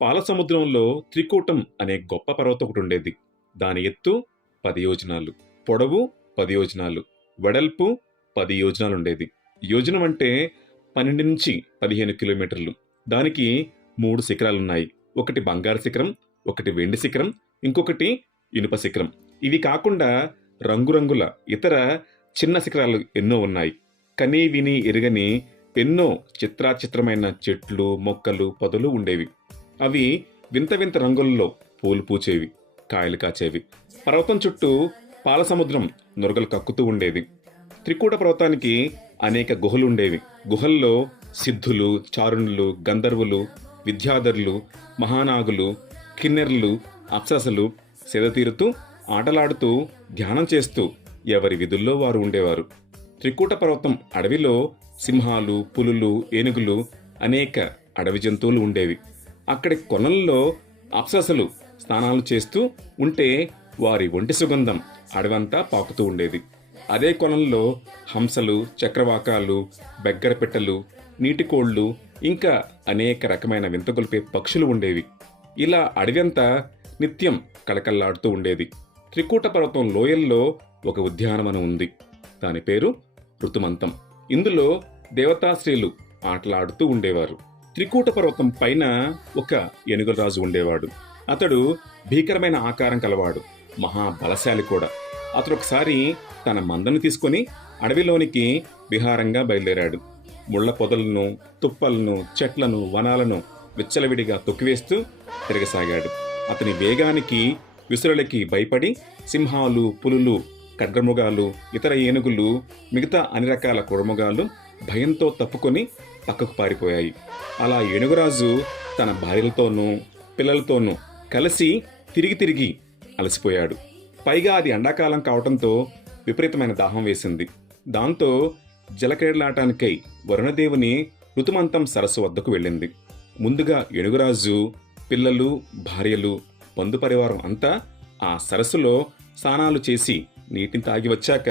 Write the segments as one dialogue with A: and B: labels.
A: పాలసముద్రంలో త్రికూటం అనే గొప్ప పర్వతం ఒకటి ఉండేది. దాని ఎత్తు పది యోజనాలు పొడవు పది యోజనాలు వెడల్పు పది యోజనాలు ఉండేది. యోజనం అంటే పన్నెండు నుంచి పదిహేను కిలోమీటర్లు. దానికి మూడు శిఖరాలున్నాయి. ఒకటి బంగారు శిఖరం ఒకటి వెండి శిఖరం ఇంకొకటి ఇనుప శిఖరం. ఇవి కాకుండా రంగురంగుల ఇతర చిన్న శిఖరాలు ఎన్నో ఉన్నాయి. కనీ విని ఎరుగని ఎన్నో చిత్రాచిత్రమైన చెట్లు మొక్కలు పొదలు ఉండేవి. అవి వింత వింత రంగుల్లో పూలు పూచేవి కాయలు కాచేవి. పర్వతం చుట్టూ పాల సముద్రం నురగలు కక్కుతూ ఉండేది. త్రికూట పర్వతానికి అనేక గుహలు ఉండేవి గుహల్లో సిద్ధులు చారుణులు గంధర్వులు విద్యాధరులు మహానాగులు కిన్నెర్లు అప్సరసలు తీరుతూ ఆటలాడుతూ ధ్యానం చేస్తూ ఎవరి విధుల్లో వారు ఉండేవారు. త్రికూట పర్వతం అడవిలో సింహాలు పులులు ఏనుగులు అనేక అడవి జంతువులు ఉండేవి. అక్కడి కొనల్లో అప్సరసలు స్నానాలు చేస్తూ ఉంటే వారి ఒంటి సుగంధం అడవంతా పాకుతూ ఉండేది. అదే కొనల్లో హంసలు చక్రవాకాలు బెగ్గరపిట్టలు నీటికోళ్ళు ఇంకా అనేక రకమైన వింతగొల్పే పక్షులు ఉండేవి. ఇలా అడవంతా నిత్యం కళకళలాడుతూ ఉండేది. త్రికూట పర్వతం లోయల్లో ఒక ఉద్యానవనం ఉంది. దాని పేరు ఋతుమంతం. ఇందులో దేవతాశ్రీలు ఆటలాడుతూ ఉండేవారు. త్రికూట పర్వతం పైన ఒక ఏనుగులరాజు ఉండేవాడు. అతడు భీకరమైన ఆకారం కలవాడు మహాబలశాలి కూడా. అతడు ఒకసారి తన మందను తీసుకొని అడవిలోనికి విహారంగా బయలుదేరాడు. ముళ్ళ పొదలను తుప్పలను చెట్లను వనాలను విచ్చలవిడిగా తొక్కివేస్తూ తిరగసాగాడు. అతని వేగానికి విసురులకి భయపడి సింహాలు పులులు ఖడ్గమృగాలు ఇతర ఏనుగులు మిగతా అన్ని రకాల కుడమృగాలు భయంతో తప్పుకొని పక్కకు పారిపోయాయి. అలా ఏనుగురాజు తన భార్యలతోనూ పిల్లలతోనూ కలిసి తిరిగి తిరిగి అలసిపోయాడు. పైగా అది ఎండాకాలం కావటంతో విపరీతమైన దాహం వేసింది. దాంతో జలక్రీడలాటానికై వరుణదేవుని ఋతుమంతం సరస్సు వద్దకు వెళ్ళింది. ముందుగా ఏనుగురాజు పిల్లలు భార్యలు బంధు పరివారం అంతా ఆ సరస్సులో స్నానాలు చేసి నీటిని తాగి వచ్చాక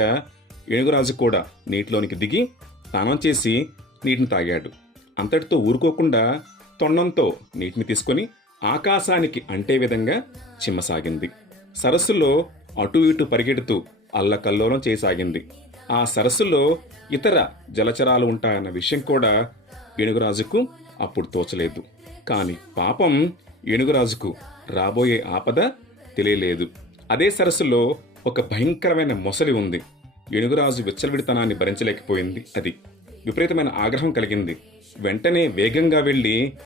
A: ఏనుగురాజు కూడా నీటిలోనికి దిగి స్నానం చేసి నీటిని తాగాడు. అంతటితో ఊరుకోకుండా తొండంతో నీటిని తీసుకొని ఆకాశానికి అంటే విధంగా చిమ్మసాగింది. సరస్సులో అటు ఇటు పరిగెడుతూ అల్లకల్లోలం చేయసాగింది. ఆ సరస్సులో ఇతర జలచరాలు ఉంటాయన్న విషయం కూడా ఏనుగురాజుకు అప్పుడు తోచలేదు. కానీ పాపం ఏనుగురాజుకు రాబోయే ఆపద తెలియలేదు. అదే సరస్సులో ఒక భయంకరమైన మొసలి ఉంది. ఏనుగురాజు విచ్చలవిడితనాన్ని భరించలేకపోయింది అది. విపరీతమైన ఆగ్రహం కలిగింది. వెంటనే వేగంగా వెళ్ళి